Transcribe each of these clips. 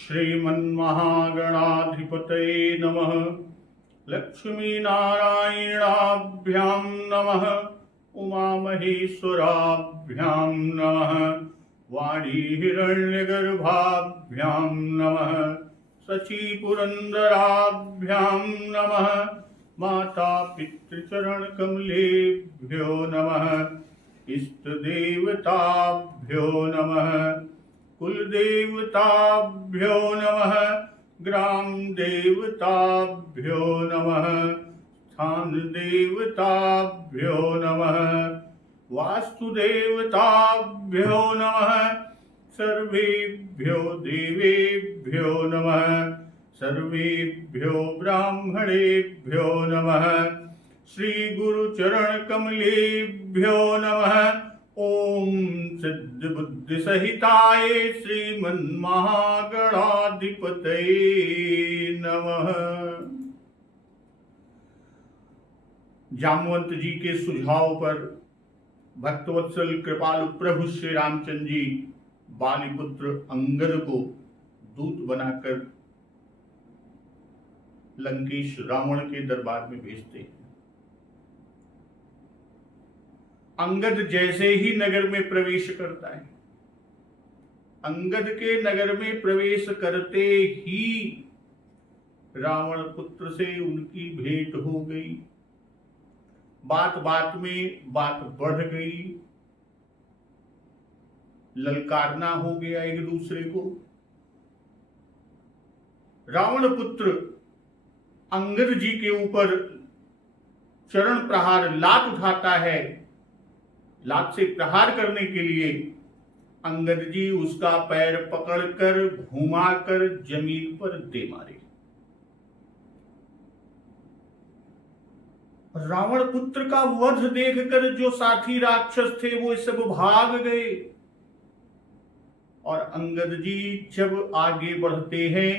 श्रीमन्महागणाधिपतये नमः। लक्ष्मीनारायणाभ्यां नमः। उमामहेश्वराभ्यां नमः। वाणीहिरण्यगर्भाभ्यां नमः। शचीपुरन्दराभ्यां नमः। माता पितृचरणकमलेभ्यो नमः। इष्टदेवताभ्यो नमः। कुलदेवताभ्यो नमः। ग्रामदेवताभ्यो नमः। स्थानदेवताभ्यो नमः। वास्तुदेवताभ्यो नमः। सर्वेभ्यो देवेभ्यो नमः। सर्वेभ्यो ब्राह्मणेभ्यो नमः। श्री गुरुचरणकमलेभ्यो नमः। ओम सिद्धबुद्धिसहिताय श्रीमन्महागणाधिपतये नमः। जामवंत जी के सुझाव पर भक्तवत्सल कृपालु प्रभु श्री रामचंद्र जी बालीपुत्र अंगद को दूत बनाकर लंकेश रावण के दरबार में भेजते हैं। अंगद जैसे ही नगर में प्रवेश करता है, अंगद के नगर में प्रवेश करते ही रावण पुत्र से उनकी भेंट हो गई। बात बात में बात बढ़ गई, ललकारना हो गया एक दूसरे को। रावण पुत्र अंगद जी के ऊपर चरण प्रहार लात उठाता है। लात से प्रहार करने के लिए अंगद जी उसका पैर पकड़कर घुमाकर जमीन पर दे मारे। रावण पुत्र का वध देखकर जो साथी राक्षस थे वो सब भाग गए और अंगद जी जब आगे बढ़ते हैं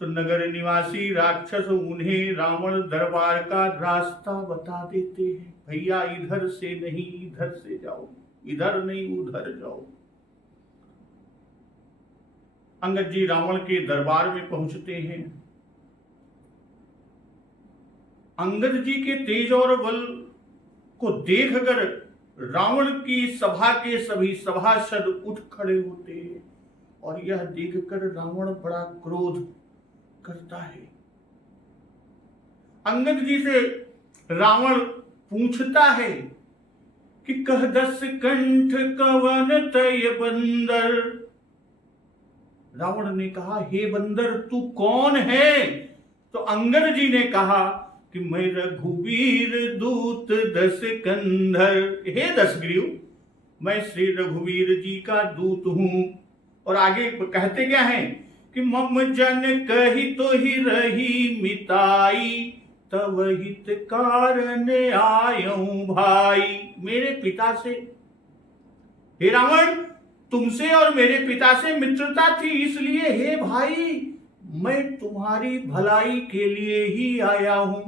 तो नगर निवासी राक्षस उन्हें रावण दरबार का रास्ता बता देते हैं। भैया इधर से नहीं, इधर से जाओ, इधर नहीं उधर जाओ। अंगद जी रावण के दरबार में पहुंचते हैं। अंगद जी के तेज और बल को देखकर रावण की सभा के सभी सभासद उठ खड़े होते हैं और यह देखकर रावण बड़ा क्रोध करता है। अंगद जी से रावण पूछता है कि कह दस कंठ कवन तय बंदर। रावण ने कहा, हे बंदर तू कौन है? तो अंगद जी ने कहा कि मैं रघुवीर दूत दस कंधर। हे दशग्रीव, मैं श्री रघुवीर जी का दूत हूं। और आगे कहते क्या है कि मम जन कही तो ही रही मिताई, तब हित कारण आयऊं भाई। मेरे पिता से, हे रावण, तुमसे और मेरे पिता से मित्रता थी, इसलिए हे भाई मैं तुम्हारी भलाई के लिए ही आया हूं।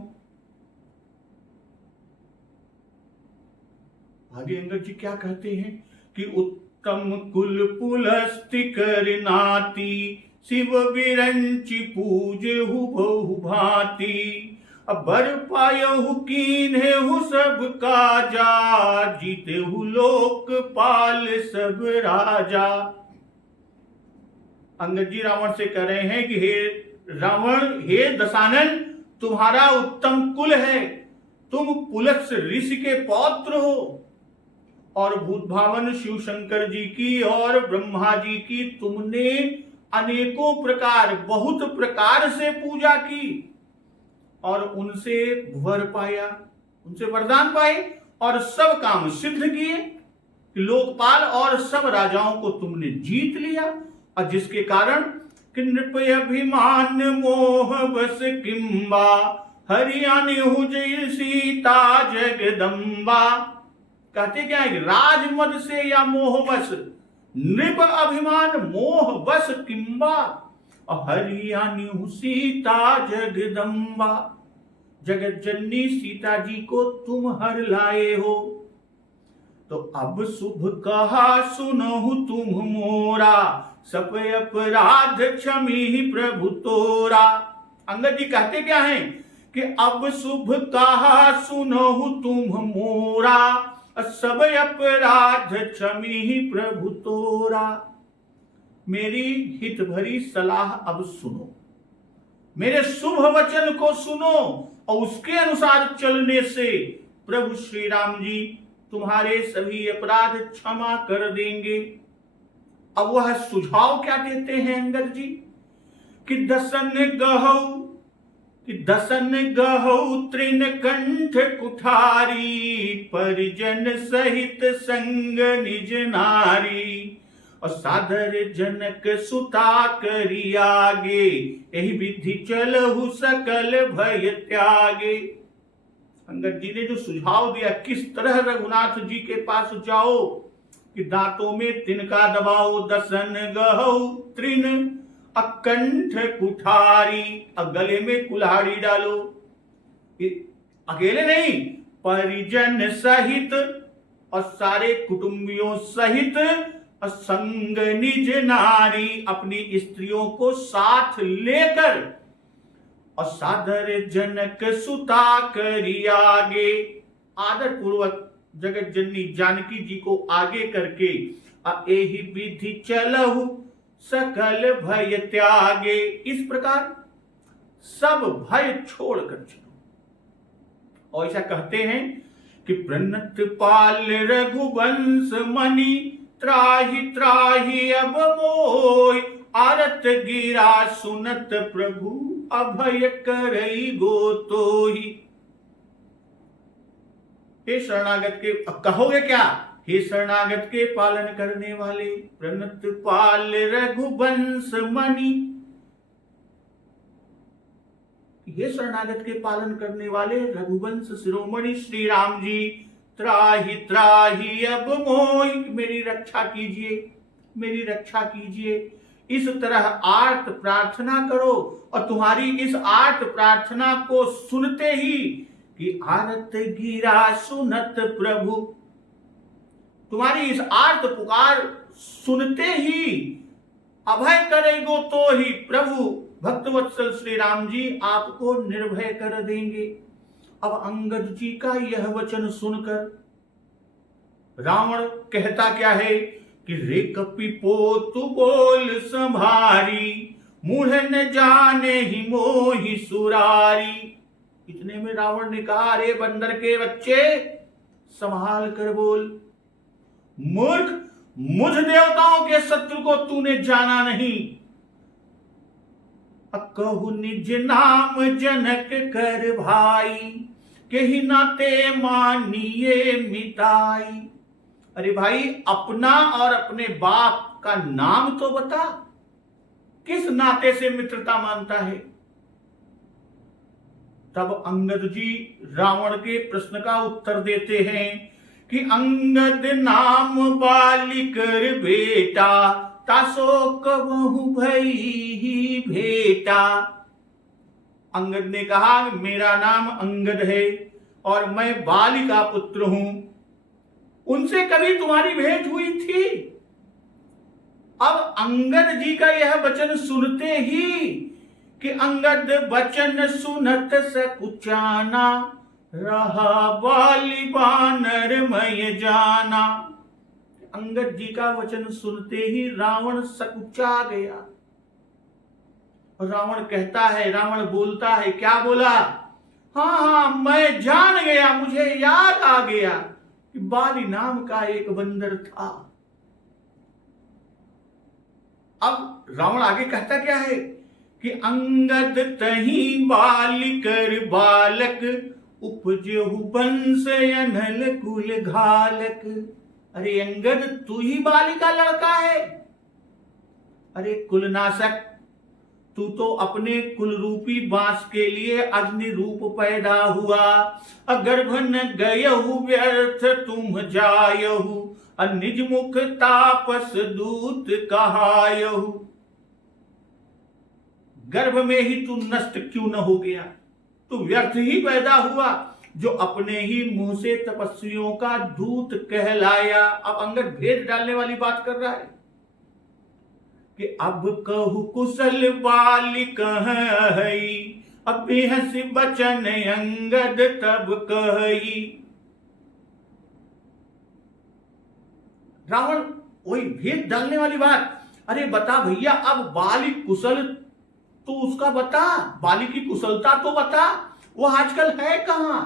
आगे अंगद जी क्या कहते हैं कि उत्तम कुल पुलस्ति कर नाती, शिव बिरंचि पूजहु बहु भांति। अब बर पायहु कीन्हु सब काजा, जीतेहु लोकपाल सब राजा। अंगद जी रावण से कह रहे हैं कि हे रावण, हे दशानन, तुम्हारा उत्तम कुल है, तुम पुलस्त्य ऋषि के पौत्र हो और भूतभावन शिव शंकर जी की और ब्रह्मा जी की तुमने अनेकों प्रकार, बहुत प्रकार से पूजा की और उनसे वर पाया, उनसे वरदान पाए और सब काम सिद्ध किए। लोकपाल और सब राजाओं को तुमने जीत लिया और जिसके कारण कि नृप अभिमान मोह बस किंबा, हरियाणी हु जय सीता जगदम्बा। कहते क्या है, राजमद से या मोह बस, नृप अभिमान मोह बस किंबा, हरियाणी हु सीता जगदम्बा। जगत जननी सीता जी को तुम हर लाए हो। तो अब शुभ कहा सुनहु तुम मोरा, सब अपराध क्षमी प्रभु तोरा। अंगद जी कहते क्या हैं कि अब शुभ कहा सुनहु तुम मोरा, सब अपराध क्षमी प्रभु तोरा। मेरी हित भरी सलाह अब सुनो, मेरे शुभ वचन को सुनो और उसके अनुसार चलने से प्रभु श्री राम जी तुम्हारे सभी अपराध क्षमा कर देंगे। अब वह सुझाव क्या देते हैं अंगद जी कि दसन गहौ तृण कंठ कुठारी, परिजन सहित संग निज नारी, और सादर जनक सुता करी आगे, यही विधि चलहु सकल भय त्यागे। अंगद जी ने जो सुझाव दिया किस तरह रघुनाथ जी के पास जाओ कि दांतों में तिनका दबाओ, दसन गहौ तृण अकंठ कुठारी, अब गले में कुल्हाड़ी डालो। अकेले नहीं, परिजन सहित और सारे कुटुंबियों सहित, संग निज नारी, अपनी स्त्रियों को साथ लेकर, और सादर जनक सुता करी आगे, आदर पूर्वक जगत जननी जानकी जी को आगे करके, एहि विधि चलहु सकल भय त्यागे। इस प्रकार सब भय छोड़कर चलो। और ऐसा कहते हैं कि प्रणत पाल रघुवंश मणि, त्राहि त्राहि अब मोय, आरत गिरा सुनत प्रभु, अभय करई गोतोहि। हे शरणागत के, अब कहोगे क्या? हे शरणागत के पालन करने वाले, प्रणत पाल रघुवंश मणि, हे शरणागत के पालन करने वाले रघुवंश शिरोमणि श्री राम जी, त्राहि त्राहि अब मोहि, मेरी रक्षा कीजिए, मेरी रक्षा कीजिए। इस तरह आर्त प्रार्थना करो, और तुम्हारी इस आर्त प्रार्थना को सुनते ही कि आरत गिरा सुनत प्रभु, तुम्हारी इस आर्त पुकार सुनते ही अभय करेगो तो ही प्रभु भक्तवत्सल श्री राम जी आपको निर्भय कर देंगे। अब अंगद जी का यह वचन सुनकर रावण कहता क्या है कि रे कपि पोतु बोल संभारी, मूढ़ न जाने ही मोहि सुरारी। इतने में रावण ने कहा, अरे बंदर के बच्चे संभाल कर बोल, मूर्ख, मुझ देवताओं के शत्रु को तूने जाना नहीं। कहु निज नाम जनक कर भाई, केहि नाते मानिए मिताई। अरे भाई, अपना और अपने बाप का नाम तो बता, किस नाते से मित्रता मानता है? तब अंगद जी रावण के प्रश्न का उत्तर देते हैं कि अंगद नाम बालिकर बेटा, तासो कबहु भई ही भेटा। अंगद ने कहा, मेरा नाम अंगद है और मैं बाली का पुत्र हूं, उनसे कभी तुम्हारी भेंट हुई थी? अब अंगद जी का यह वचन सुनते ही कि अंगद वचन सुनत सकुचाना, रहा बाली बानर मय जाना। अंगद जी का वचन सुनते ही रावण सकुचा गया। रावण कहता है, रावण बोलता है, क्या बोला? हाँ, मैं जान गया, मुझे याद आ गया कि बाली नाम का एक बंदर था। अब रावण आगे कहता क्या है कि अंगद तही बालिकर बालक, उपजेहु वंश अनल कुल घालक। अरे अंगद, तू ही बाली का लड़का है? अरे कुलनाशक, तू तो अपने कुल रूपी बांस के लिए अग्नि रूप पैदा हुआ। गर्भ न गयहु व्यर्थ तुम जायहु, निज मुख तापस दूत कहायहु। गर्भ में ही तू नष्ट क्यों न हो गया? तू व्यर्थ ही पैदा हुआ जो अपने ही मुंह से तपस्वियों का दूत कहलाया। अब अंगद भेद डालने वाली बात कर रहा है कि अब कहु कुशल बाली कहई, अब हंसी बचन अंगद तब कहई। रावण वही भेद डालने वाली बात, अरे बता भैया, अब बाली कुशल तो उसका बता, बाली की कुशलता तो बता, वो आजकल है कहां।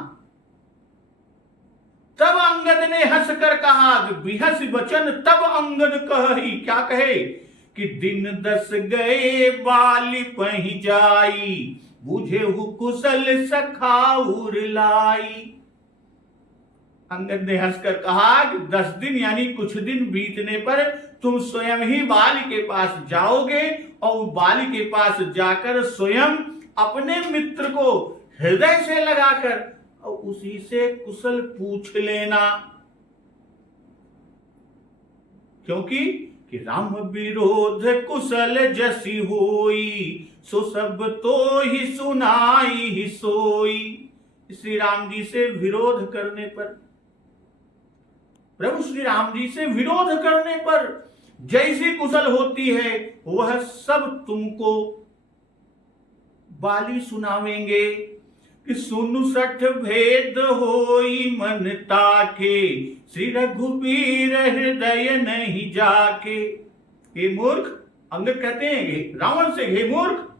तब अंगद ने हंसकर कहा, बिहस बचन तब अंगद कही, क्या कहे कि दिन 10 गए बाली पही जाई, बुझे हु कुशल सखाउर लाई। अंगद ने हंसकर कहा कि 10 दिन यानी कुछ दिन बीतने पर तुम स्वयं ही बाली के पास जाओगे और बाली के पास जाकर स्वयं अपने मित्र को हृदय से लगाकर और उसी से कुशल पूछ लेना, क्योंकि कि राम विरोध कुशल जसी होई, सो सब तो ही सुनाई ही सोई। श्री राम जी से विरोध करने पर, प्रभु श्री राम जी से विरोध करने पर जैसी कुशल होती है वह सब तुमको बाली सुनावेंगे कि सुनु 60 भेद होई मन ताके, श्री रघुबीर हृदय नहीं जाके। हे मूर्ख, अंगद कहते हैं रावण से, हे मूर्ख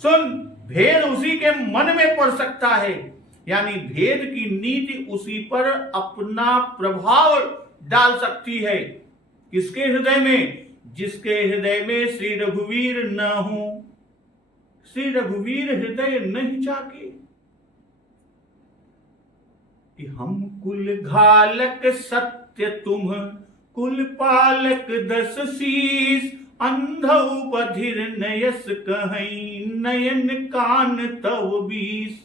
सुन, भेद उसी के मन में पड़ सकता है, यानी भेद की नीति उसी पर अपना प्रभाव डाल सकती है। किसके हृदय में? जिसके हृदय में श्री रघुवीर न हो। श्री रघुवीर हृदय नहीं जाके कि हम कुल घालक सत्य तुम, कुल पालक 10 शीस, अंधौ बधिर नयस कहीं, नयन कान तव 20।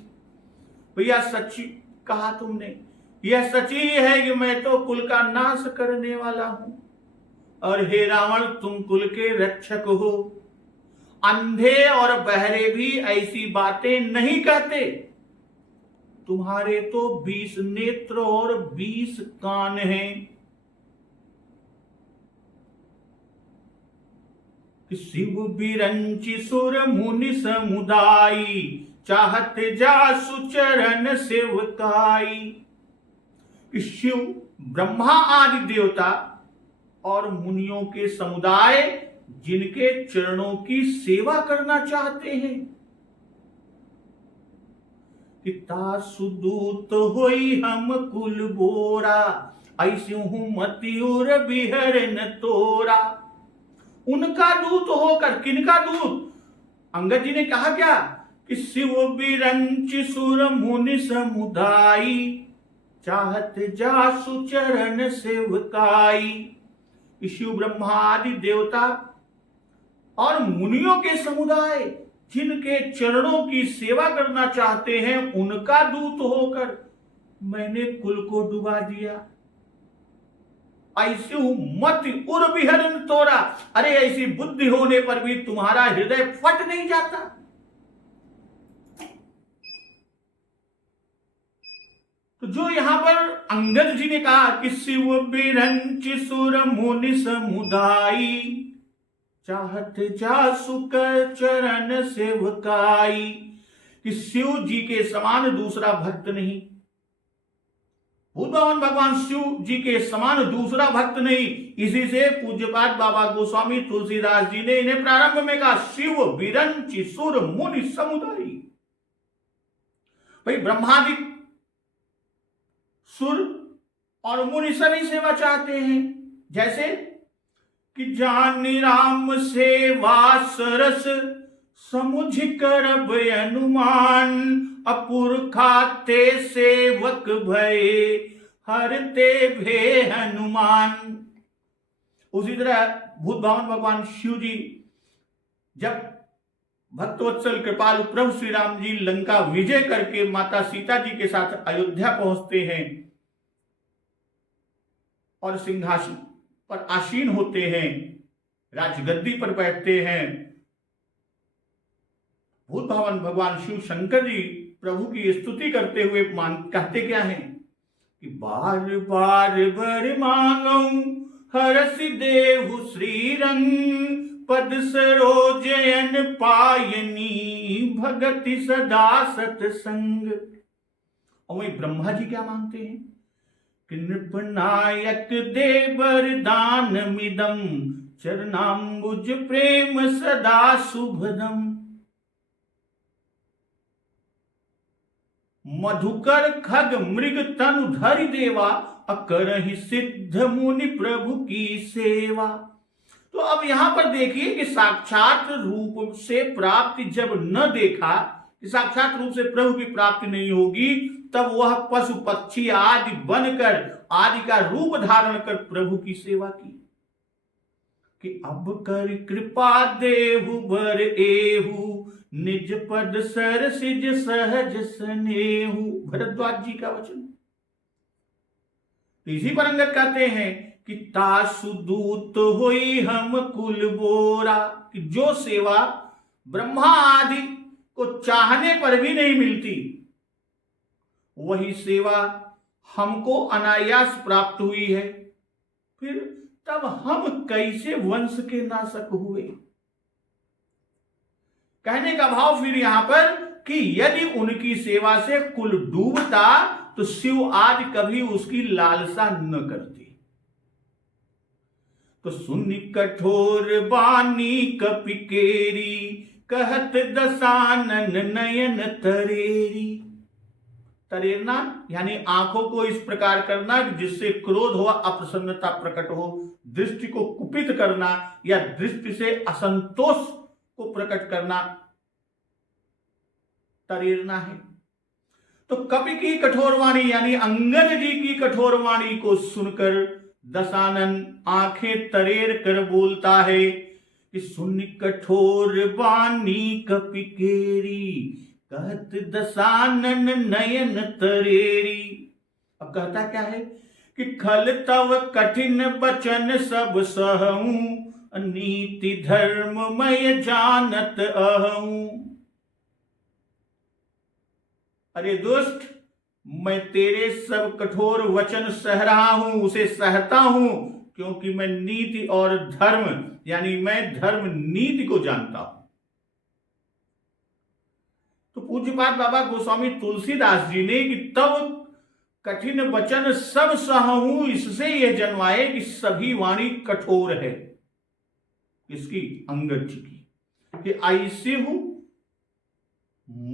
भैया सच्ची कहा तुमने, यह सच्ची है कि मैं तो कुल का नाश करने वाला हूं, और हे रावण तुम कुल के रक्षक हो। अंधे और बहरे भी ऐसी बातें नहीं कहते, तुम्हारे तो 20 नेत्र और 20 कान हैं। शिव बिरंचि सुर मुनि समुदायी, चाहत जासु चरण सेवकाई। शिव ब्रह्मा आदि देवता और मुनियों के समुदाय जिनके चरणों की सेवा करना चाहते हैं, कि तासुदूत होई हम कुल बोरा, ऐसे हूं मतियुर बिहरन तोरा। उनका दूत होकर, किनका दूत? अंगद जी ने कहा क्या कि शिव बिरंच सुर मुनि समुदायी, चाहत जासु चरण सेवकाई। शिव ब्रह्मा आदि देवता और मुनियों के समुदाय जिनके चरणों की सेवा करना चाहते हैं, उनका दूत होकर मैंने कुल को डुबा दिया। ऐसे मत उर बिहरन तोरा, अरे ऐसी बुद्धि होने पर भी तुम्हारा हृदय फट नहीं जाता। तो जो यहां पर अंगद जी ने कहा कि शिव बिरंच सुर मुनि समुदायी, चाहत जासु कर चरण सेवकाई, कि शिव जी के समान दूसरा भक्त नहीं, भगवान भगवान शिव जी के समान दूसरा भक्त नहीं। इसी से पूज्यपाद बाबा गोस्वामी तुलसीदास जी ने इन्हें प्रारंभ में कहा शिव बिरंच सुर मुनि समुदायी। भाई ब्रह्मादि सुर और मुनि सभी सेवा चाहते हैं, जैसे कि जानि राम सेवा सरस, समुझ करब अनुमान, अपुर खाते सेवक भये, हरते भे हनुमान। उसी तरह भूत भावन भगवान शिव जी जब भक्तवत्सल कृपालु प्रभु श्री राम जी लंका विजय करके माता सीता जी के साथ अयोध्या पहुंचते हैं और सिंहासन पर आसीन होते हैं, राजगद्दी पर बैठते हैं, भूत भावन भगवान शिव शंकर जी प्रभु की स्तुति करते हुए कहते क्या हैं कि बार बार वर मांगऊं हरसि देहु श्री रंग, पद सरोजयन पायनी भगति सदा सतसंग। और वही ब्रह्मा जी क्या मांगते हैं कि नृपनायक दे वरदान मिदम चरणाम्बुज प्रेम सदा शुभदम। मधुकर खग मृग तनु धरि देवा अकरहि सिद्ध मुनि प्रभु की सेवा। तो अब यहां पर देखिए कि साक्षात रूप से प्राप्ति जब न देखा, कि साक्षात रूप से प्रभु की प्राप्ति नहीं होगी, तब वह पशु पक्षी आदि बनकर आदि का रूप धारण कर प्रभु की सेवा की। कि अब कर कृपा देहु बर एहु निज पद सर सिज सहज स्नेहु। भरद्वाज जी का वचन। इसी पर अंगद कहते हैं कि तासु दूत होई हम कुल बोरा। कि जो सेवा ब्रह्मा आदि को चाहने पर भी नहीं मिलती, वही सेवा हमको अनायास प्राप्त हुई है, फिर तब हम कैसे वंश के नाशक हुए। कहने का भाव फिर यहां पर कि यदि उनकी सेवा से कुल डूबता तो शिव आदि कभी उसकी लालसा न करते। तो सुन कठोर बानी कपिकेरी कहत दसानन नयन तरेरी। तरेरना यानी आंखों को इस प्रकार करना जिससे क्रोध हो, अप्रसन्नता प्रकट हो, दृष्टि को कुपित करना या दृष्टि से असंतोष को प्रकट करना तरेरना है। तो कपि की कठोर वाणी यानी अंगद जी की कठोर वाणी को सुनकर दशानन आंखें तरेर कर बोलता है कि सुन कठोर वाणी कपिकेरी कहत दशानन नयन तरेरी। अब कहता क्या है कि खल तव कठिन बचन सब सहूं नीति धर्म मय जानत अहूं। अरे दुष्ट, मैं तेरे सब कठोर वचन सह रहा हूं, उसे सहता हूं, क्योंकि मैं नीति और धर्म यानी मैं धर्म नीति को जानता हूं। तो पूज्यपाद बाबा गोस्वामी तुलसीदास जी ने कि तब कठिन वचन सब सहूं, इससे यह जन्माए कि सभी वाणी कठोर है। इसकी अंगद जी की कि ऐसे हूं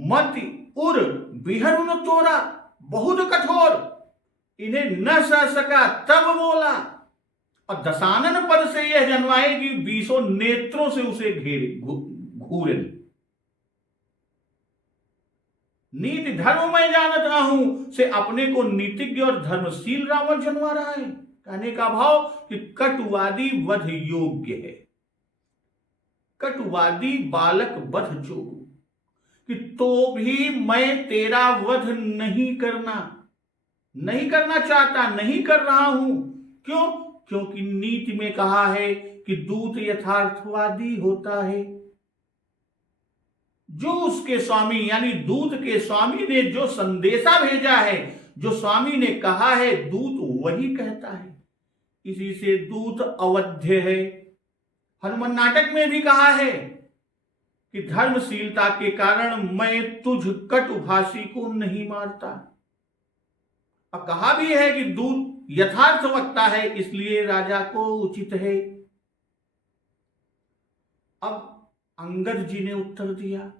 मति उर बिहरुन तोरा, बहुत कठोर, इन्हें न सह सका तब बोला। और दशानन पद से यह जन्माए कि 20 नेत्रों से उसे घेरे घूरे। नीति धर्म मैं जानत रहा हूं से अपने को नीतिज्ञ और धर्मशील रावण जन्मा रहा है। कहने का भाव कि कटुवादी वध योग्य है, कटुवादी बालक वध जोग, कि तो भी मैं तेरा वध नहीं करना चाहता, नहीं कर रहा हूं। क्यों? क्योंकि नीति में कहा है कि दूत यथार्थवादी होता है। जो उसके स्वामी यानी दूत के स्वामी ने जो संदेशा भेजा है, जो स्वामी ने कहा है, दूत वही कहता है। इसी से दूत अवध्य है। हनुमान नाटक में भी कहा है कि धर्मशीलता के कारण मैं तुझ कटुभाषी को नहीं मारता। और कहा भी है कि दूत यथार्थ वक्ता है, इसलिए राजा को उचित है। अब अंगद जी ने उत्तर दिया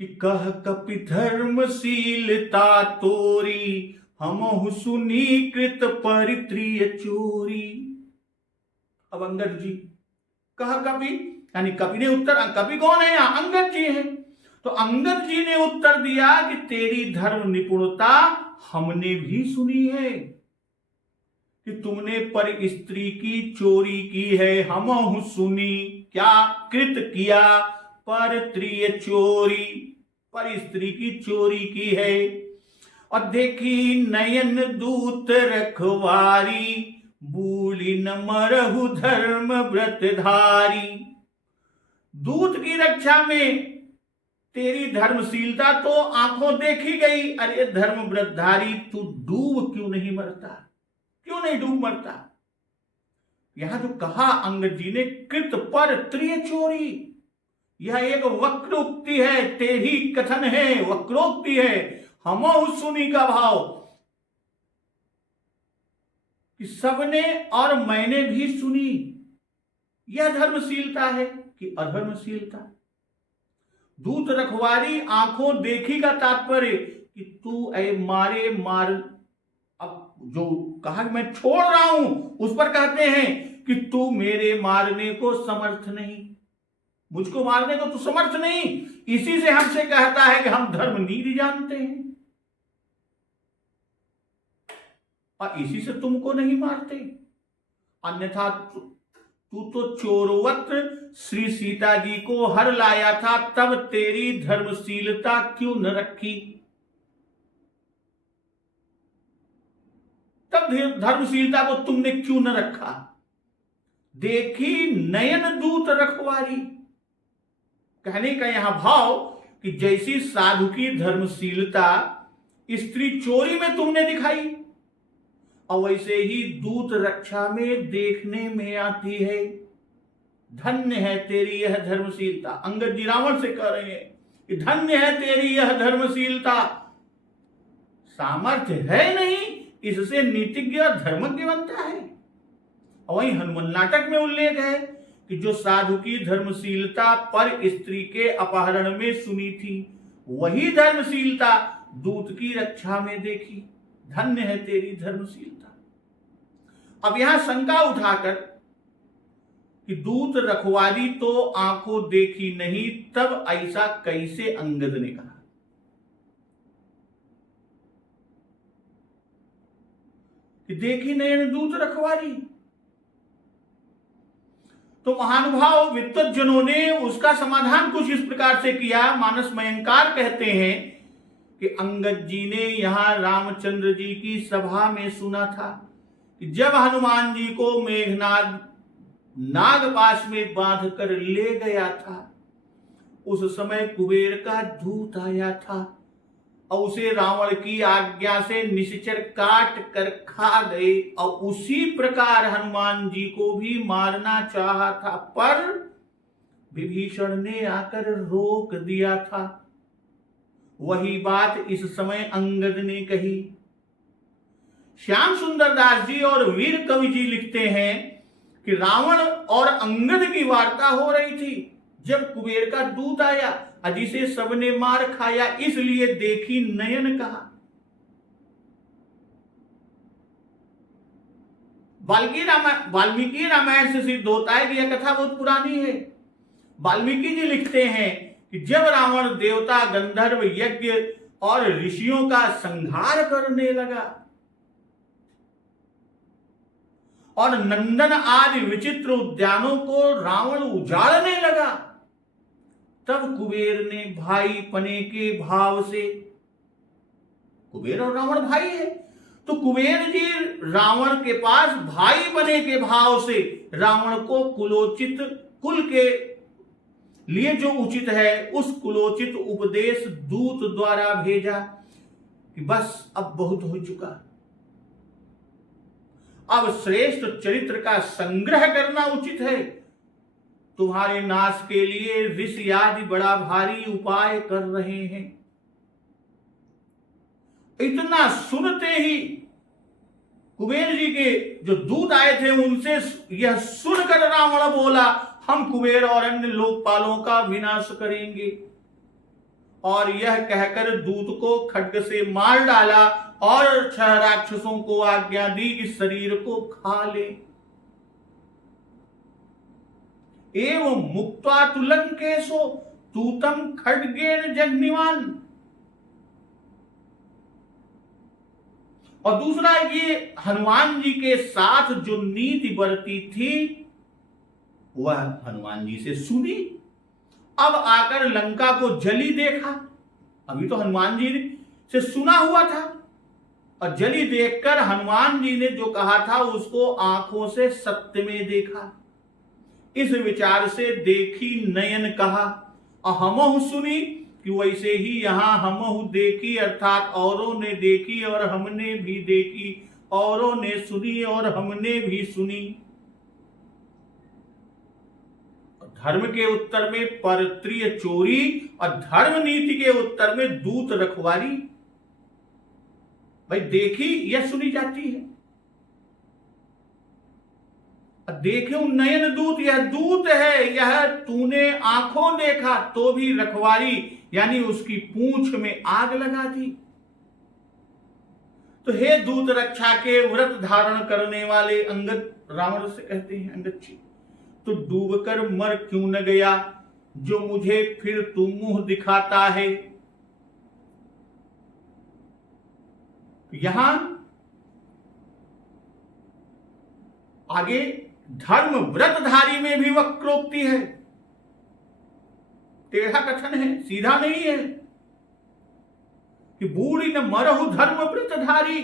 कि कह कपि धर्मशीलता तोरी हमहु सुनी कृत परित्रिय चोरी। अब अंगद जी कह कपि यानी कपि ने उत्तर, कपि कौन है यहां? अंगद जी हैं। तो अंगद जी ने उत्तर दिया कि तेरी धर्म निपुणता हमने भी सुनी है कि तुमने पर स्त्री की चोरी की है, हमहु सुनी। क्या कृत किया? पर त्रिय चोरी, पर स्त्री की चोरी की है। और देखी नयन दूत रखवारी बूली न मरहु धर्म व्रतधारी। दूत की रक्षा में तेरी धर्मशीलता तो आंखों देखी गई। अरे धर्म व्रतधारी, तू डूब क्यों नहीं मरता? क्यों नहीं डूब मरता? यहां जो कहा अंगद जी ने, कृत पर त्रिय चोरी, यह एक वक्र उक्ति है, टेढ़ी कथन है, वक्रोक्ति है। हमहु सुनी का भाव कि सबने और मैंने भी सुनी। यह धर्मशीलता है कि अधर्मशीलता? दूत रखवारी आंखों देखी का तात्पर्य कि तू ऐ मारे मार, अब जो कहा कि मैं छोड़ रहा हूं, उस पर कहते हैं कि तू मेरे मारने को समर्थ नहीं, मुझको मारने को तू समर्थ नहीं। इसी से हमसे कहता है कि हम धर्म नीति जानते हैं, और इसी से तुमको नहीं मारते। अन्यथा तू तो चोरवत श्री सीता जी को हर लाया था, तब तेरी धर्मशीलता क्यों न रखी? तब धर्मशीलता को तुमने क्यों न रखा? देखी नयन दूत रखवारी, कहने का यहां भाव कि जैसी साधु की धर्मशीलता स्त्री चोरी में तुमने दिखाई, और वैसे ही दूत रक्षा में देखने में आती है। धन्य है तेरी यह धर्मशीलता। अंगद जी रावण से कह रहे हैं कि धन्य है तेरी यह धर्मशीलता। सामर्थ्य है नहीं, इससे नीतिज्ञ और धर्मज्ञ बनता है। और वही हनुमान नाटक में उल्लेख है कि जो साधु की धर्मशीलता पर स्त्री के अपहरण में सुनी थी, वही धर्मशीलता दूत की रक्षा में देखी। धन्य है तेरी धर्मशीलता। अब यहां शंका उठाकर कि दूत रखवाली तो आंखों देखी नहीं, तब ऐसा कैसे अंगद ने कहा? कि देखी नयन दूत रखवाली, तो महानुभाव विद्वज्जनों ने उसका समाधान कुछ इस प्रकार से किया। मानस मयंकार कहते हैं कि अंगद जी ने यहां रामचंद्र जी की सभा में सुना था कि जब हनुमान जी को मेघनाद नागपाश में बांध कर ले गया था, उस समय कुबेर का दूत आया था और उसे रावण की आज्ञा से निश्चर काट कर खा गए, और उसी प्रकार हनुमान जी को भी मारना चाहा था, पर विभीषण ने आकर रोक दिया था। वही बात इस समय अंगद ने कही। श्याम सुंदर दास जी और वीर कवि जी लिखते हैं कि रावण और अंगद की वार्ता हो रही थी जब कुबेर का दूत आया, जिसे सबने मार खाया, इसलिए देखी नयन कहा। वाल्मीकि रामायण से सिद्ध होता है कि यह कथा बहुत पुरानी है। वाल्मीकि जी लिखते हैं कि जब रावण देवता, गंधर्व, यज्ञ और ऋषियों का संहार करने लगा और नंदन आदि विचित्र उद्यानों को रावण उजाड़ने लगा, तब कुबेर ने भाई पने के भाव से, कुबेर और रावण भाई है, तो कुबेर जी रावण के पास भाई बने के भाव से रावण को कुलोचित, कुल के लिए जो उचित है, उस कुलोचित उपदेश दूत द्वारा भेजा कि बस अब बहुत हो चुका, अब श्रेष्ठ चरित्र का संग्रह करना उचित है। तुम्हारे नाश के लिए ऋषि आदि बड़ा भारी उपाय कर रहे हैं। इतना सुनते ही कुबेर जी के जो दूत आए थे, उनसे यह सुनकर रावण बोला, हम कुबेर और अन्य लोकपालों का विनाश करेंगे। और यह कहकर दूत को खड्ग से मार डाला और 6 राक्षसों को आज्ञा दी कि शरीर को खा ले। एवं मुक्त्वा तु लंकेशो तूतम खड्गेन जग्निवान। और दूसरा, ये हनुमान जी के साथ जो नीति बरती थी वह हनुमान जी से सुनी। अब आकर लंका को जली देखा। अभी तो हनुमान जी से सुना हुआ था, और जली देखकर हनुमान जी ने जो कहा था उसको आंखों से सत्य में देखा। इस विचार से देखी नयन कहा, और हमहु सुनी कि वैसे ही यहां हमहु देखी, अर्थात औरों ने देखी और हमने भी देखी, औरों ने सुनी और हमने भी सुनी। धर्म के उत्तर में परत्रीय चोरी और धर्म नीति के उत्तर में दूत रखवारी। भाई देखी यह सुनी जाती है। देखे नयन दूत, यह दूत है, यह तूने आंखों देखा तो भी रखवारी यानी उसकी पूंछ में आग लगा दी। तो हे दूत रक्षा के व्रत धारण करने वाले अंगद, रावण से कहते हैं अंगद जी, तो डूबकर मर क्यों न गया जो मुझे फिर तू मुंह दिखाता है। यहां आगे धर्म व्रतधारी में भी वक्रोक्ति है, टेढ़ा कथन है, सीधा नहीं है कि बूढ़ी न मरहु धर्म व्रतधारी,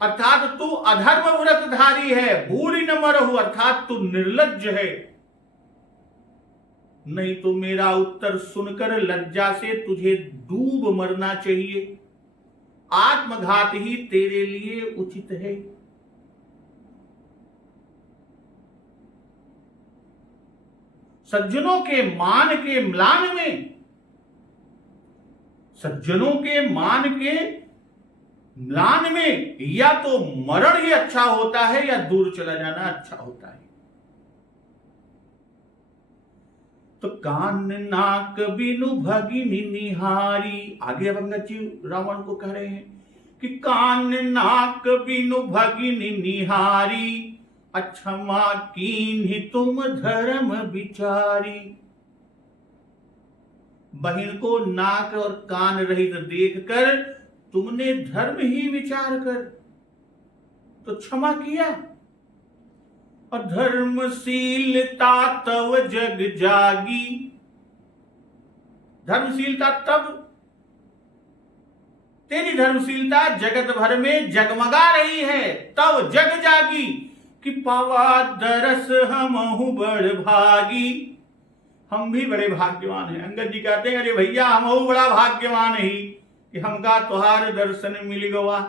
अर्थात तू अधर्म व्रतधारी है। बूढ़ी न मरहु अर्थात तू निर्लज्ज है। नहीं तो मेरा उत्तर सुनकर लज्जा से तुझे डूब मरना चाहिए। आत्मघात ही तेरे लिए उचित है। सज्जनों के मान के म्लान में, सज्जनों के मान के म्लान में या तो मरण ही अच्छा होता है या दूर चला जाना अच्छा होता है। तो कान नाक बिनु भगिनी निहारी, आगे अब अंगद जी रावण को कह रहे हैं कि कान नाक बिनु भगिनी निहारी, अक्षमा कीन्हि तुम धर्म विचारी। बहन को नाक और कान रहित देखकर तुमने धर्म ही विचार कर तो क्षमा किया। और धर्मशीलता तव जग जागी, धर्मशीलता तब, तेरी धर्मशीलता जगत भर में जगमगा रही है। तब जग जागी कि पावा दरस हमहु बड़ भागी, हम भी बड़े भाग्यवान हैं। अंगद जी कहते हैं अरे भैया हम बड़ा भाग्यवान है कि हमका तुहार दर्शन मिल गवा।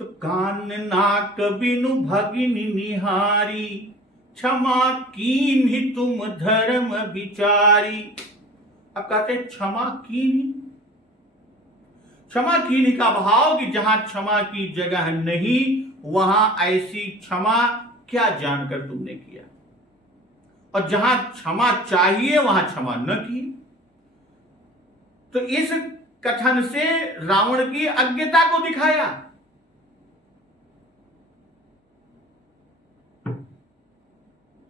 तो कान नाक बिनु भगिनी निहारी, क्षमा कीन्हि तुम धर्म विचारी। अब कहते क्षमा कीन्हि, क्षमा कीन्हि का भाव कि जहां क्षमा की जगह नहीं वहां ऐसी क्षमा क्या जानकर तुमने किया, और जहां क्षमा चाहिए वहां क्षमा न की। तो इस कथन से रावण की अज्ञता को दिखाया।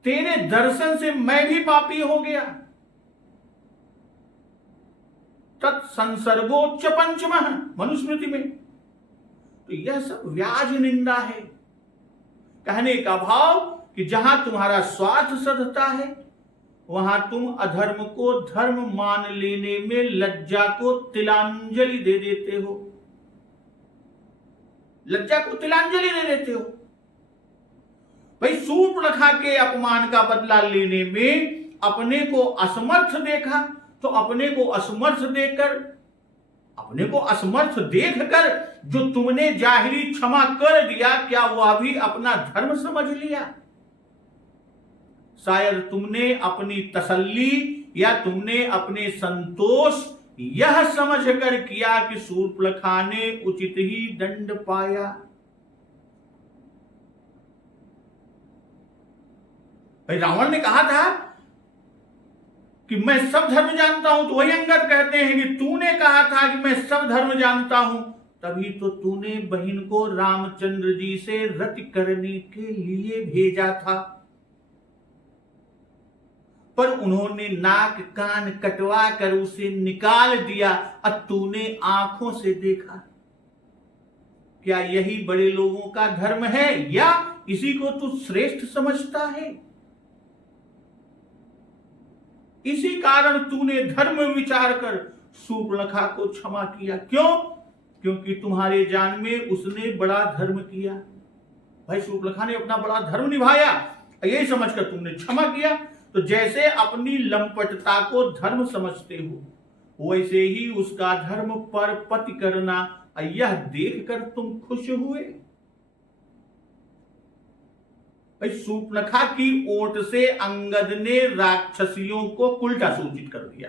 तेरे दर्शन से मैं भी पापी हो गया। तत्संसर्गोच्च पंचमः मनुस्मृति में। तो यह सब व्याज निंदा है। कहने का भाव कि जहां तुम्हारा स्वार्थ सधता है वहां तुम अधर्म को धर्म मान लेने में लज्जा को तिलांजलि दे देते हो, लज्जा को तिलांजलि दे देते हो। भाई सूर्पणखा के अपमान का बदला लेने में अपने को असमर्थ देखा, तो अपने को असमर्थ देखकर, अपने को असमर्थ देखकर जो तुमने जाहिरी क्षमा कर दिया, क्या वह भी अपना धर्म समझ लिया? शायद तुमने अपनी तसल्ली या तुमने अपने संतोष यह समझकर किया कि शूर्पणखा ने उचित ही दंड पाया। भाई रावण ने कहा था कि मैं सब धर्म जानता हूं, तो वही अंगद कहते हैं कि तूने कहा था कि मैं सब धर्म जानता हूं, तभी तो तूने बहन को रामचंद्र जी से रति करने के लिए भेजा था। पर उन्होंने नाक कान कटवा कर उसे निकाल दिया, अब तूने आंखों से देखा। क्या यही बड़े लोगों का धर्म है या इसी को तू श्रेष्ठ समझता है? इसी कारण तूने धर्म विचार कर शूर्पणखा को क्षमा किया। क्यों? क्योंकि तुम्हारे जान में उसने बड़ा धर्म किया। भाई शूर्पणखा ने अपना बड़ा धर्म निभाया, यही समझकर तुमने क्षमा किया। तो जैसे अपनी लंपटता को धर्म समझते हो, वैसे ही उसका धर्म पर पति करना, यह देखकर तुम खुश हुए। भाई सूर्पनखा की ओट से अंगद ने राक्षसियों को उल्टा सूचित कर दिया।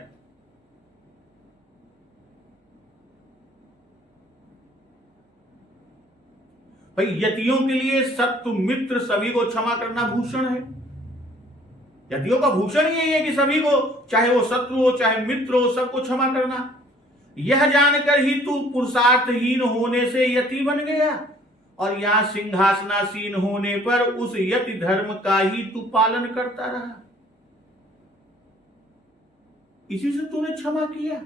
भाई यतियों के लिए शत्रु मित्र सभी को क्षमा करना भूषण है। यतियों का भूषण यही है कि सभी को, चाहे वो शत्रु हो चाहे मित्र हो, सबको क्षमा करना। यह जानकर ही तू पुरुषार्थहीन होने से यति बन गया और यहां सिंहासनासीन होने पर उस यति धर्म का ही तू पालन करता रहा। इसी से तूने क्षमा किया।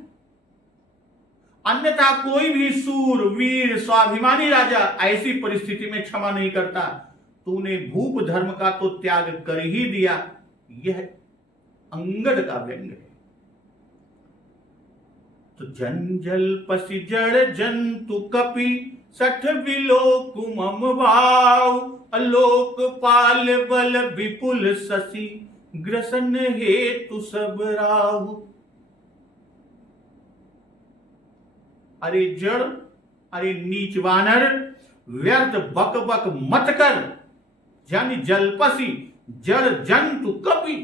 अन्यथा कोई भी सूर वीर स्वाभिमानी राजा ऐसी परिस्थिति में क्षमा नहीं करता। तूने भूप धर्म का तो त्याग कर ही दिया। यह अंगद का व्यंग है। तो जंजल पसी जड़ जंतु कपि सठ विलोक मम भाव अलोक पाल बल विपुल शशि ग्रसन हेतु सब राहु। अरे जड़, अरे नीच वानर, व्यर्थ बक बक मत कर। जन जलपसी जड़ जंतु कपि,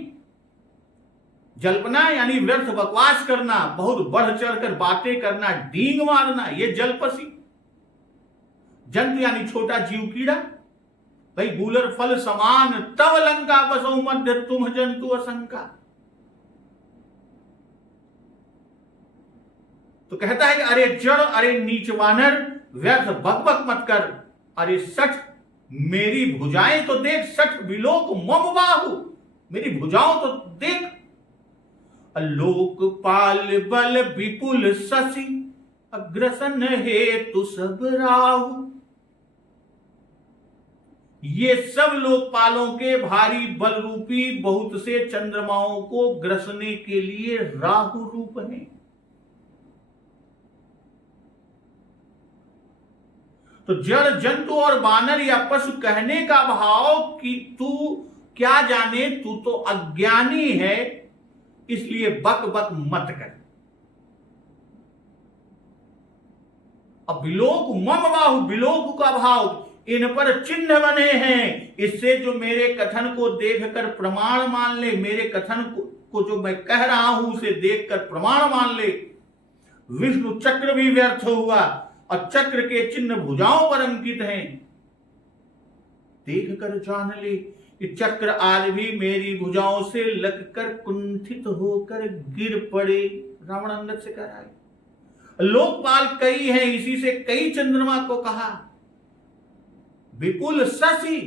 जल्पना यानी व्यर्थ बकवास करना, बहुत बढ़ चढ़कर बातें करना, डींग मारना, ये जलपसी। जंतु यानी छोटा जीव कीड़ा। भाई गूलर फल समान तव लंका बसो मध्य तुम जंतु असंका। तो कहता है कि अरे जड़, अरे नीच वानर, व्यर्थ बकबक मत कर। अरे सठ मेरी भुजाएं तो देख, सठ विलोक मम बाहु, मेरी भुजाओं तो देख। अलोक पाल बल विपुल शशि अग्रसन हेतु सब राहु। ये सब लोकपालों के भारी बल रूपी बहुत से चंद्रमाओं को ग्रसने के लिए राहु रूप है। तो जड़ जंतु और बानर या पशु कहने का भाव कि तू क्या जाने, तू तो अज्ञानी है, इसलिए बक बक मत कर। अब विलोक मम बाहु, विलोक का भाव, इन पर चिन्ह बने हैं। इससे जो मेरे कथन को देखकर प्रमाण मान ले, मेरे कथन को जो मैं कह रहा हूं उसे देखकर प्रमाण मान ले। विष्णु चक्र भी व्यर्थ हुआ और चक्र के चिन्ह भुजाओं पर अंकित हैं। देख कर जान ले कि चक्र आज भी मेरी भुजाओं से लगकर कुंठित होकर गिर पड़े। रावण अंगद से कह रहा है। लोकपाल कई हैं, इसी से कई चंद्रमा को कहा। विपुल शशि,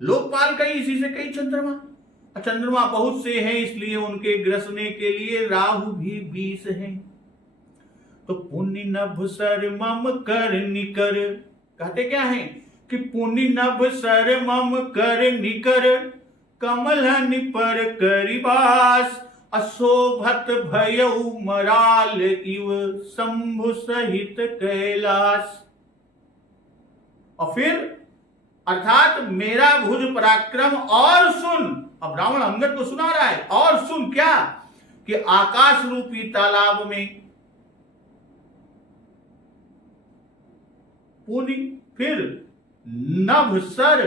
लोकपाल कई, इसी से कई चंद्रमा। चंद्रमा बहुत से हैं, इसलिए उनके ग्रसने के लिए राहु भी 20 हैं। तो पुण्य नभ सर मम कर निकर, कहते क्या है कि पुण्य नभ सर मम कर निकर कमलन पर करिबास अशोभत भयउ मराल इव शंभु सहित कैलाश। और फिर अर्थात मेरा भुज पराक्रम और सुन। अब रावण अंगद को सुना रहा है, और सुन क्या कि आकाश रूपी तालाब में पुनि, फिर नभ सर,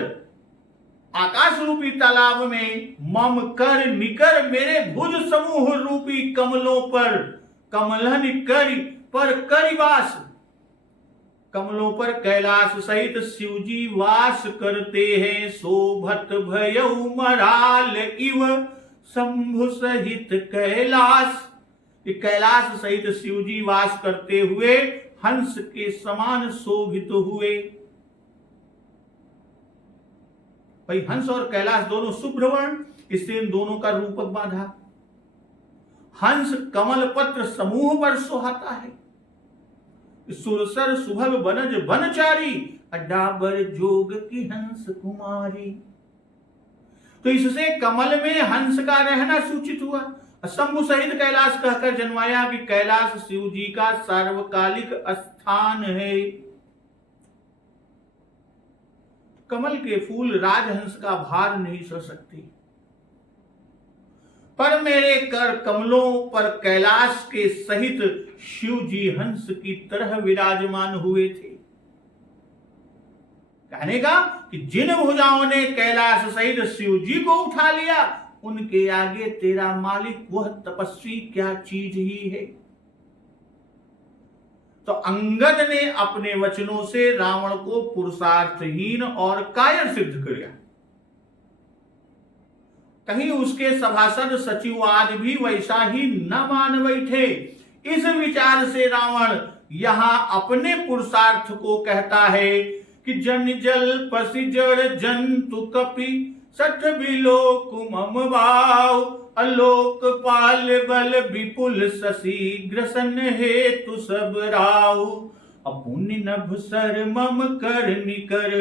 आकाश रूपी तालाब में मम कर निकर, मेरे भुज समूह रूपी कमलों पर, कमलन करि पर करिवास, कमलों पर कैलाश सहित शिवजी वास करते हैं। शोभत भयउ मराल इव शंभु सहित कैलाश, कैलाश सहित शिवजी वास करते हुए हंस के समान शोभित हुए। भाई हंस और कैलाश दोनों शुभ्र वर्ण, इससे इन दोनों का रूपक बांधा। हंस कमल पत्र समूह पर सुहाता है। सुरसर सुभग बनज बनचारी अडाबर जोग की हंस कुमारी। तो इससे कमल में हंस का रहना सूचित हुआ। शंभु सहित कैलाश कहकर जन्माया कि कैलाश शिव जी का सार्वकालिक स्थान है। कमल के फूल राजहंस का भार नहीं सह सकती, पर मेरे कर कमलों पर कैलाश के सहित शिव जी हंस की तरह विराजमान हुए थे। कहने का कि जिन भुजाओं ने कैलाश सहित शिव जी को उठा लिया, उनके आगे तेरा मालिक वह तपस्वी क्या चीज ही है। तो अंगद ने अपने वचनों से रावण को पुरुषार्थहीन और कायर सिद्ध किया। कहीं उसके सभासद सचिवाद भी वैसा ही न मान बैठे। इस विचार से रावण यहां अपने पुरुषार्थ को कहता है कि जन जल पसी जड़ जंतु कपि सठ बिलोक मम भाव, अलोक पाल बल विपुल सशीघ्र सन हेतु सब राव, अपुन नभ सर मम कर निकर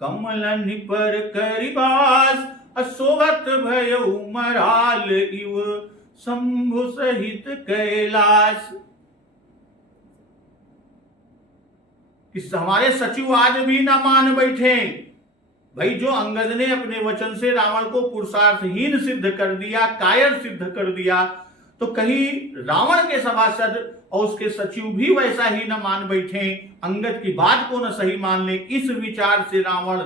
कमल निपर करिबास, अशोभत भयउ मराल इव शंभु सहित कैलाश। कि हमारे सचिव आज भी ना मान बैठे। भाई जो अंगद ने अपने वचन से रावण को पुरुषार्थहीन सिद्ध कर दिया, कायर सिद्ध कर दिया, तो कहीं रावण के सभासद और उसके सचिव भी वैसा ही न मान बैठे, अंगद की बात को न सही मान ले। इस विचार से रावण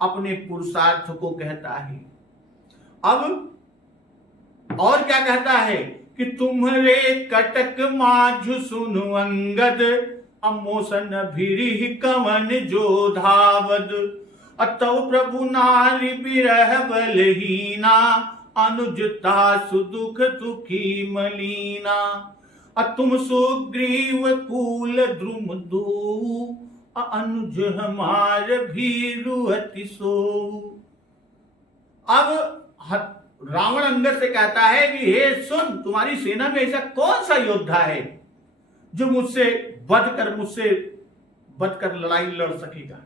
अपने पुरुषार्थ को कहता है। अब और क्या कहता है कि तुम्हारे कटक माझु सुनु अंगद, अमोसन भिरी कवन जो धावद, अतव प्रभु नारी बिरह बलहीना, अनुजता सुदुख दुखी मलीना, अतुम सुग्रीव कूल द्रुम दो, अनुज हमार भीरु अति सो। अब रावण अंगद से कहता है कि हे सुन, तुम्हारी सेना में ऐसा कौन सा योद्धा है जो मुझसे बध कर लड़ाई लड़ सकेगा।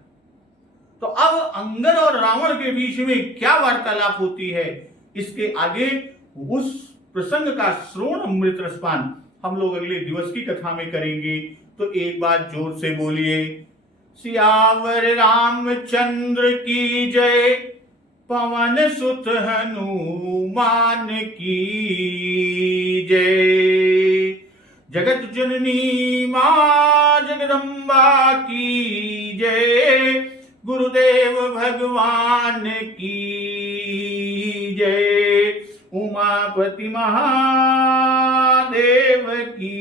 तो अब अंगद और रावण के बीच में क्या वार्तालाप होती है, इसके आगे उस प्रसंग का श्रवण अमृत रसपान हम लोग अगले दिवस की कथा में करेंगे। तो एक बार जोर से बोलिए, सियावर रामचंद्र की जय, पवन सुत हनुमान की जय, जगत जननी मां जगदम्बा की जय, गुरुदेव भगवान की जय, उमापति महादेव की